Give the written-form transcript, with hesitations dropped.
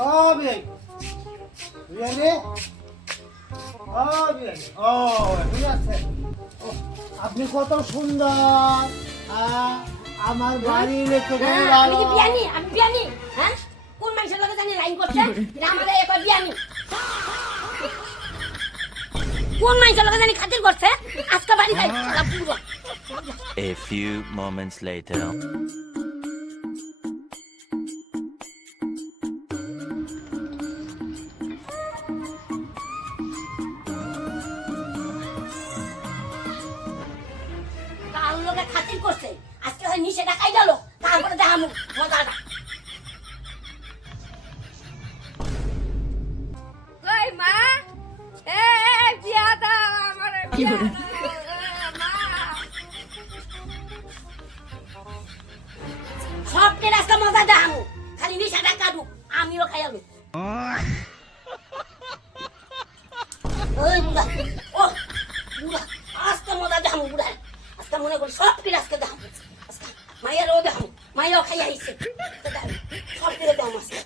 ও বিয়ে বিয়ে ও বিয়ে ও ঠিক আছে ও, আপনি কত সুন্দর আমার বাড়ি লেখে আমি কি বিয়ানি আমি বিয়ানি হ্যাঁ কোন মানুষের লগে জানি লাইন করছে না আমাদের একবার বিয়ানি কোন মানুষের লগে জানি খাতির করছে আজকে বাড়ি যাই শালা পুরো A few moments later. কাল লগে খাতির করছে আজকে হয় নিচে ডাকাই গেল তারপরে দেখামু মজাটা কই মা এ বিয়া দাও আমারে বিয়া দাও মা সব দিন আজকে মজা দেখামু খালি নিচে ডাকা দু আমিও খাইয়ালু ওই বুড়া ও বুড়া আজকে মজা দেখামু বুড়া আজকে মনে করি সব দিন আজকে দেখামু আজকে মাইয়ারও দেখামু মাইয়াও খাইয়া আইছে সব দিন দেখামু আজকে